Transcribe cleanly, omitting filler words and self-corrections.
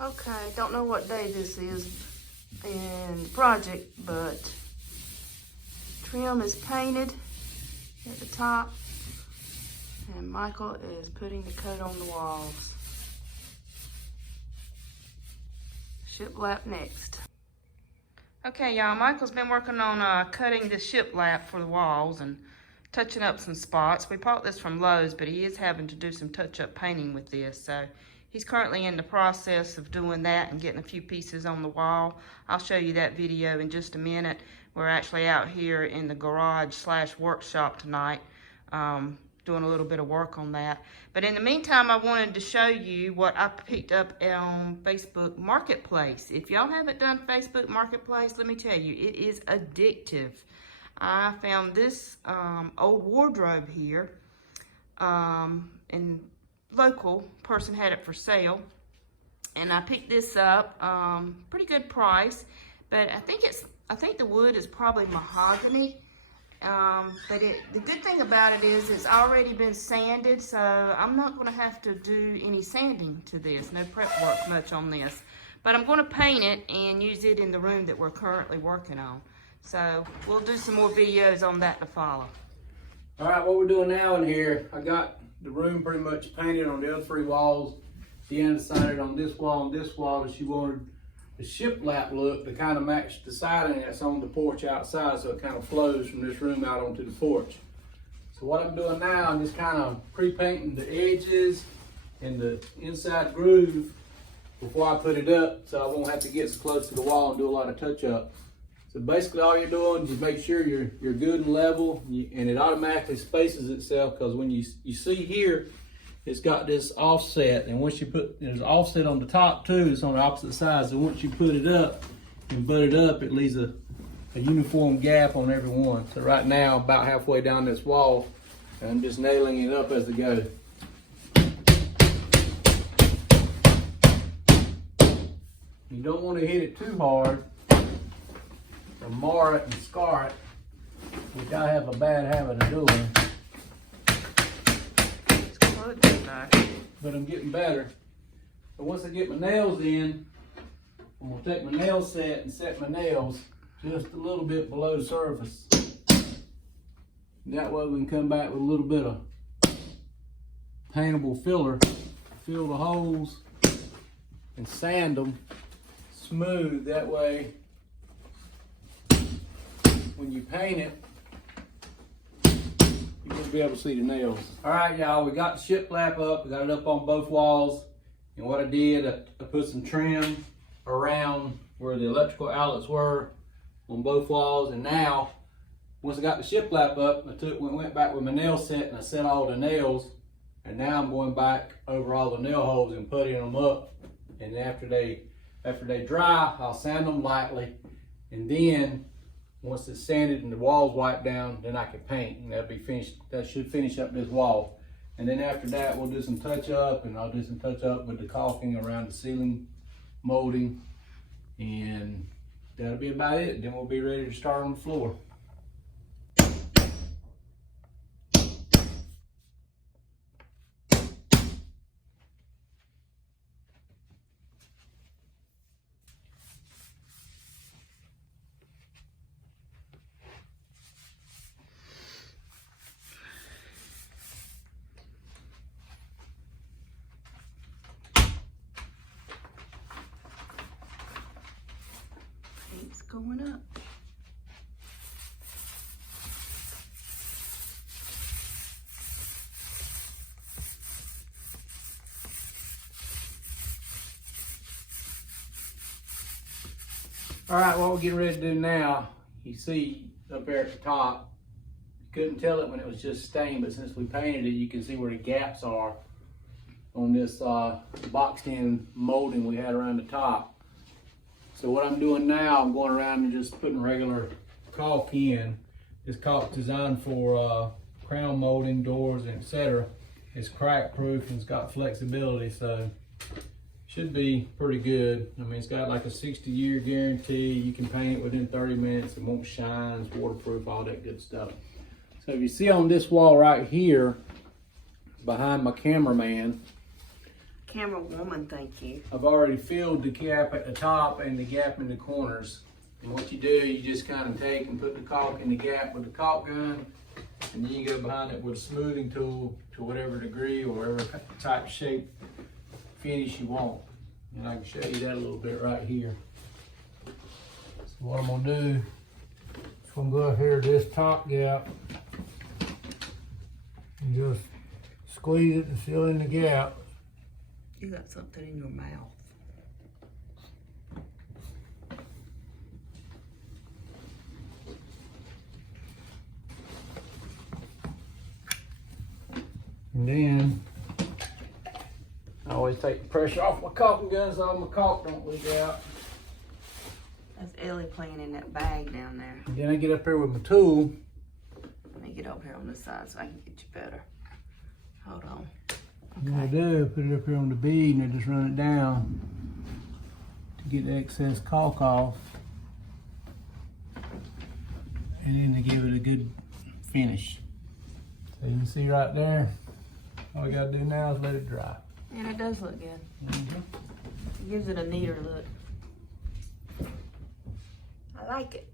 Okay, don't know what day this is in the project, but trim is painted at the top, and Michael is putting the coat on the walls. Shiplap next. Okay, y'all, Michael's been working on cutting the shiplap for the walls and touching up some spots. We bought this from Lowe's, but he is having to do some touch-up painting with this, so he's currently in the process of doing that and getting a few pieces on the wall. I'll show you that video in just a minute. We're actually out here in the garage / workshop tonight, doing a little bit of work on that. But in the meantime, I wanted to show you what I picked up on Facebook Marketplace. If y'all haven't done Facebook Marketplace, let me tell you, it is addictive. I found this old wardrobe here, and local person had it for sale, and I picked this up. Pretty good price, but I think the wood is probably mahogany. But the good thing about it is it's already been sanded, so I'm not going to have to do any sanding to this. No prep work much on this, but I'm going to paint it and use it in the room that we're currently working on. So we'll do some more videos on that to follow. All right, what we're doing now in here, I got the room pretty much painted on the other 3 walls. Deanna decided on this wall and this wall that she wanted the shiplap look to kind of match the siding that's on the porch outside, so it kind of flows from this room out onto the porch. So what I'm doing now, I'm just kind of pre-painting the edges and the inside groove before I put it up, so I won't have to get so close to the wall and do a lot of touch-up. So basically all you're doing is make sure you're good and level, and it automatically spaces itself, because when you see here, it's got this offset, and once you put, there's an offset on the top too, it's on the opposite side, so once you put it up and butt it up, it leaves a uniform gap on every one. So right now, about halfway down this wall, and I'm just nailing it up as I go. You don't want to hit it too hard, or mar it and scar it, which I have a bad habit of doing. But I'm getting better. So once I get my nails in, I'm gonna take my nail set and set my nails just a little bit below the surface. That way we can come back with a little bit of paintable filler, fill the holes and sand them smooth. That way when you paint it, you'll be able to see the nails. All right, y'all, we got the shiplap up. We got it up on both walls. And what I did, I put some trim around where the electrical outlets were on both walls. And now, once I got the shiplap up, I went back with my nail set and I set all the nails. And now I'm going back over all the nail holes and putting them up. And after they dry, I'll sand them lightly. And then once it's sanded and the walls wiped down, then I can paint, and that'll be finished. That should finish up this wall. And then after that, we'll do some touch up, and I'll do some touch up with the caulking around the ceiling molding, and that'll be about it. Then we'll be ready to start on the floor. Paint's going up. All right, what we're getting ready to do now, you see up there at the top, you couldn't tell it when it was just stained, but since we painted it, you can see where the gaps are on this boxed-in molding we had around the top. So what I'm doing now, I'm going around and just putting regular caulk in. This caulk designed for crown molding, doors, and etc. It's crack proof and it's got flexibility, so should be pretty good. I mean, it's got like a 60-year guarantee. You can paint it within 30 minutes. It won't shine, it's waterproof, all that good stuff. So if you see on this wall right here, behind my cameraman, Camera woman, thank you. I've already filled the gap at the top and the gap in the corners. And what you do, you just kind of take and put the caulk in the gap with the caulk gun, and then you go behind it with a smoothing tool to whatever degree or whatever type shape finish you want. And I can show you that a little bit right here. So what I'm gonna do is I'm gonna go up here to this top gap and just squeeze it and fill in the gap. You got something in your mouth. And then I always take the pressure off my caulking gun so my caulk don't leak out. That's Ellie playing in that bag down there. And then I get up here with my tool. Let me get over here on this side so I can get you better. Hold on. What I do, put it up here on the bead and I just run it down to get the excess caulk off. And then to give it a good finish. So you can see right there, all we gotta do now is let it dry. And it does look good. It gives it a neater look. I like it.